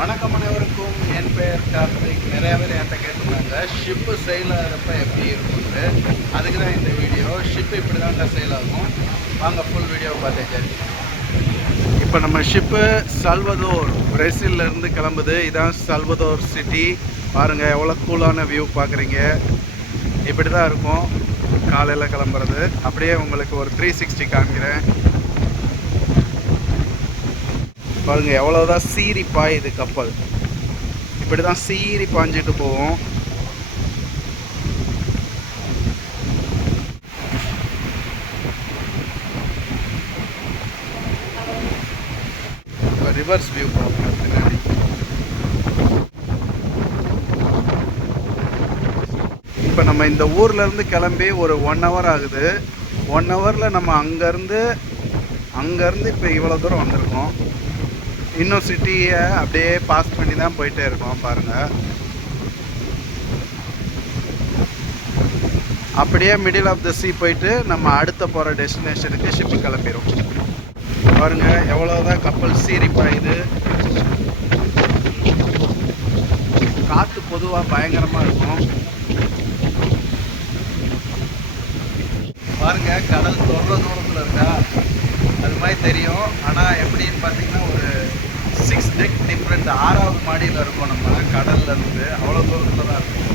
வணக்கம் அனைவருக்கும். என் பெயர் கார்த்திக். நிறைய பேர் என்கிட்ட கேட்டிருந்தாங்க ஷிப்பு செயல் ஆகிறப்ப எப்படி இருக்கும்னு. அதுக்கு தான் இந்த வீடியோ ஷிப்பு இப்படி தான் செயல் ஆகும் வாங்க ஃபுல் வீடியோ பார்த்தே இப்போ நம்ம ஷிப்பு சல்வதோர் பிரேசில்லேருந்து கிளம்புது. இதான் சல்வதோர் சிட்டி பாருங்கள் எவ்வளோ கூலான வியூ பார்க்குறீங்க. இப்படி தான் இருக்கும். காலையில் கிளம்புறது. அப்படியே உங்களுக்கு ஒரு த்ரீ சிக்ஸ்டி காமிக்கிறேன். பாருங்க எவ்வளோதான் சீறி பாயுது கப்பல். இப்படி தான் சீறி பாஞ்சிட்டு போவோம் ரிவர்ஸ் வியூ பார்ப்போம் பின்னாடி. இப்போ நம்ம இந்த ஊர்லேருந்து கிளம்பி ஒரு ஒன் ஹவர் ஆகுது. ஒன் ஹவரில் நம்ம அங்கேருந்து அங்கேருந்து இப்போ இவ்வளோ தூரம் வந்திருக்கோம். இன்னும் சிட்டியை அப்படியே பாஸ் பண்ணி தான் போயிட்டே இருக்கோம் பாருங்கள் அப்படியே மிடில் ஆஃப் த சீ போயிட்டு நம்ம அடுத்த போகிற டெஸ்டினேஷனுக்கு ஷிப்பு கிளம்பிடும் பாருங்க எவ்வளோதான் கப்பல் சீறி பாயுது. காற்று பொதுவாக பயங்கரமாக இருக்கும். பாருங்க கடல் தொடர தூரத்தில் இருக்கா? அது மாதிரி தெரியும். ஆனால் எப்படின்னு பார்த்தீங்கன்னா ஒரு சிக்ஸ் டெக் டிஃப்ரெண்ட் ஆறாவது மாடியில் இருக்கோம் நம்ம கடல்ல இருந்து அவ்வளோ தூரத்தில் தான் இருக்கும்.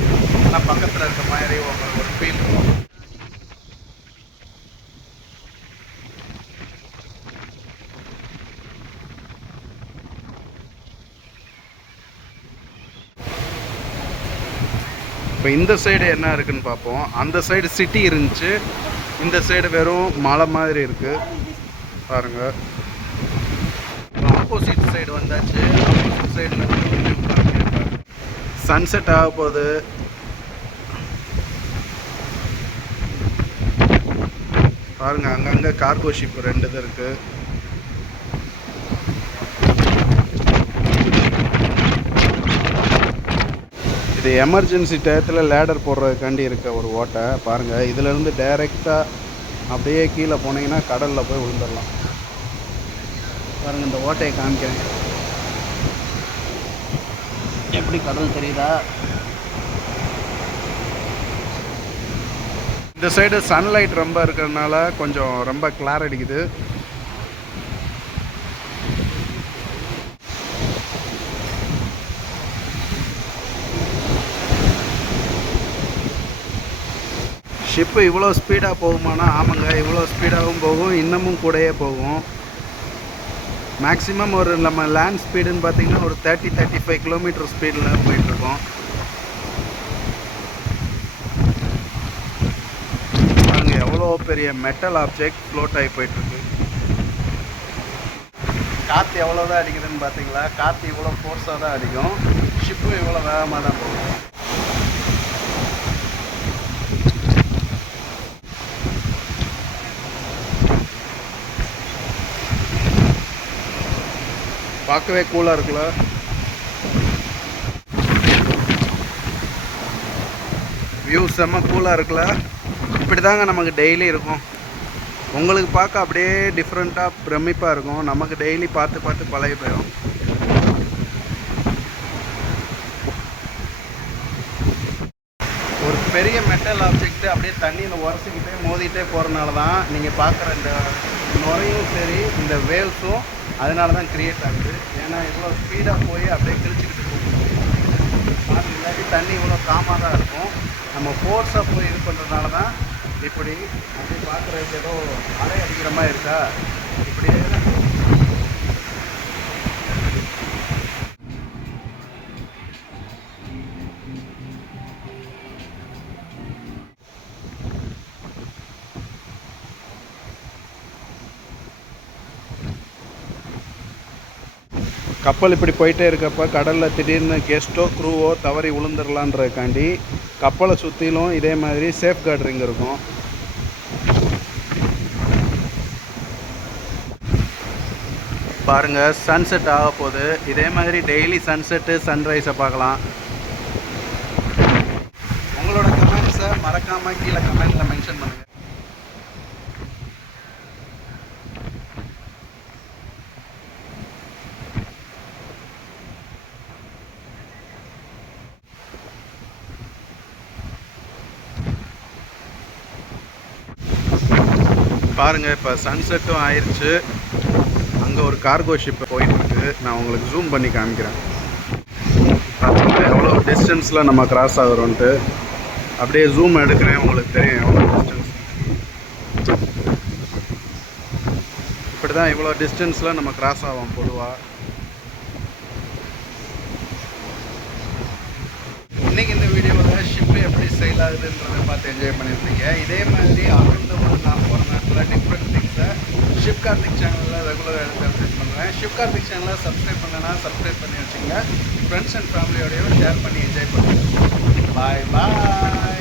ஆனால் பக்கத்தில் இருக்க மாதிரி உங்களுக்கு ஒரு ஃபீல் இருக்கும். இப்போ இந்த சைடு என்ன இருக்குன்னு பார்ப்போம். அந்த சைடு சிட்டி இருந்துச்சு. இந்த சைடு வெறும் மலை மாதிரி இருக்கு. பாருங்க. ஆப்போசிட் சைடு வந்தாச்சு. ஆப்போசிட் சைடில் சன்செட் ஆக போகுது. பாருங்க அங்கங்கே கார்கோ ஷிப் ரெண்டு இது இருக்கு. இது எமர்ஜென்சி டயத்தில் லேடர் போடுறதுக்காண்டி இருக்க ஒரு ஓட்டை. பாருங்கள் இதிலேருந்து டைரெக்டாக அப்படியே கீழே போனீங்கன்னா கடலில் போய் விழுந்துடலாம். பாருங்கள் இந்த ஓட்டையை காமிக்கிறேன். எப்படி கடல் தெரியுதா? இந்த சைடு சன்லைட் ரொம்ப இருக்கிறதுனால கொஞ்சம் ரொம்ப கிளார் அடிக்குது. ஷிப்பு இவ்வளோ ஸ்பீடாக போகுமானா? ஆமாங்க இவ்வளோ ஸ்பீடாகவும் போகும் இன்னமும் கூடயே போகும். மேக்ஸிமம் ஒரு நம்ம லேண்ட் ஸ்பீடுன்னு பார்த்தீங்கன்னா ஒரு தேர்ட்டி தேர்ட்டி ஃபைவ் கிலோமீட்டர் ஸ்பீடில் போயிட்டுருக்கோம் பாருங்க எவ்வளோ பெரிய மெட்டல் ஆப்ஜெக்ட் ஃப்ளோட் ஆகி போயிட்டுருக்கு காற்று எவ்வளோ தான் அடிக்குதுன்னு பார்த்தீங்களா? காற்று இவ்வளோ ஃபோர்ஸாக தான் அடிக்கும். ஷிப்பும் இவ்வளோ வேகமாக தான் போகும். பார்க்கவே கூலாக இருக்குல்ல? வியூ செம்ம கூலாக இருக்குல்ல? இப்படி தாங்க நமக்கு டெய்லி இருக்கும். உங்களுக்கு பார்க்க அப்படியே டிஃப்ரெண்ட்டாக பிரமிப்பாக இருக்கும். நமக்கு டெய்லி பார்த்து பார்த்து பழகி போயிடும் ஒரு பெரிய மெட்டல் ஆப்ஜெக்ட் அப்படியே தண்ணியில் உரசிக்கிட்டே மோதிக்கிட்டே போகிறனால தான் நீங்கள் பார்க்குற இந்த நுரையும் சரி இந்த வேல்ஸும் அதனால தான் கிரியேட் ஆகுது. ஏன்னா இவ்வளோ ஸ்பீடாக போய் அப்படியே கிழிச்சிக்கிட்டு போகும் அது இல்லாட்டி தண்ணி இவ்வளோ காமாக தான் இருக்கும். நம்ம ஃபோர்ஸாக போய் இது பண்ணுறதுனால தான் இப்படி அப்படி பார்க்குறதுக்கு ஏதோ அலை அடிக்கிற மாதிரி இருக்கா? இப்படியே கப்பல் இப்படி போயிட்டே இருக்கப்ப கடலில் திடீர்னு கெஸ்ட்டோ க்ரூவோ தவறி விழுந்துடலான்றதுக்காண்டி கப்பலை சுற்றிலும் இதே மாதிரி சேஃப் கார்டு ரிங் இருக்கும். பாருங்கள் சன்செட் ஆக போகுது. இதே மாதிரி டெய்லி சன்செட்டு சன்ரைஸை பார்க்கலாம். உங்களோட கமெண்ட்ஸை மறக்காமல் கீழே கமெண்ட்டில் மென்ஷன் பண்ணுங்கள் பாருங்கள் இப்போ சன்செட்டும் ஆயிடுச்சு அங்கே ஒரு கார்கோ ஷிப் போயிட்டுருக்கு. நான் உங்களுக்கு ஜூம் பண்ணி காமிக்கிறேன். பாருங்க எவ்வளோ டிஸ்டன்ஸில் நம்ம கிராஸ் ஆகிறோன்ட்டு. அப்படியே ஜூம் எடுக்கிறேன் உங்களுக்கு தெரியும் எவ்வளோ டிஸ்டன்ஸ் இப்படி தான் இவ்வளோ டிஸ்டன்ஸில் நம்ம கிராஸ் ஆகும் பொதுவாக இன்னைக்கு இந்த வீடியோவில் ஷிப்பு எப்படி செயலாகுதுன்றதை பார்த்து என்ஜாய் பண்ணியிருந்தீங்க இதே மாதிரி அரௌண்ட் ஒரு நான் போகிறேன் நேரத்தில் டிஃப்ரெண்ட் திங்ஸை ஷிப் கார்த்திக் சேனலில் ரெகுலராக எடுத்து அப்டேட் பண்ணுவேன் ஷிப் கார்த்திக் சேனலை சப்ஸ்கிரைப் பண்ணனா சப்ஸ்கிரைப் பண்ணி வச்சுங்க. ஃப்ரெண்ட்ஸ் அண்ட் ஃபேமிலியோடையும் ஷேர் பண்ணி என்ஜாய் பண்ணுங்கள் பாய் பாய்